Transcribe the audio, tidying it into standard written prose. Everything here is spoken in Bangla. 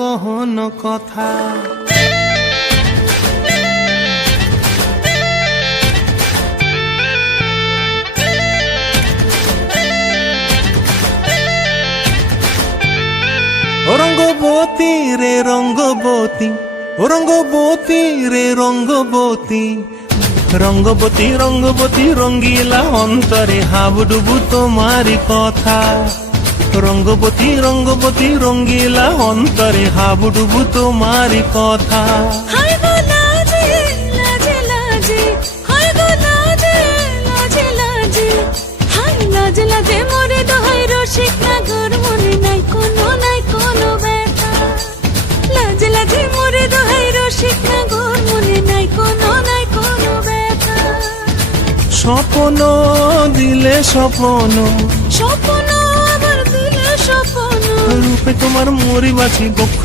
কহনো কথা। ও রঙ্গবতী রে রঙ্গবতী, ও রঙ্গবতী রে রঙ্গবতী, রঙ্গবতী রঙ্গবতী রঙ্গিলা অন্তরে হাবুডুবু তোমারি কথা। রঙ্গবতী রঙ্গবতী রঙ্গিলা অন্তরে হাবুডুবু তোমারি কথা। হায় গো লাজে লাজে লাজে, হায় গো লাজে লাজে লাজে, হায় লাজে লাজে মোরে দোহাই রসিক নাগর মনে নাই কোনো ব্যথা। লাজে লাজে মোরে দোহাই রসিক নাগর মনে নাই কোনো ব্যথা। স্বপ্ন দিলে স্বপ্ন, স্বপ্ন আবার দিলে স্বপ্ন, রূপে তোমার মরি বাছি বক্ষ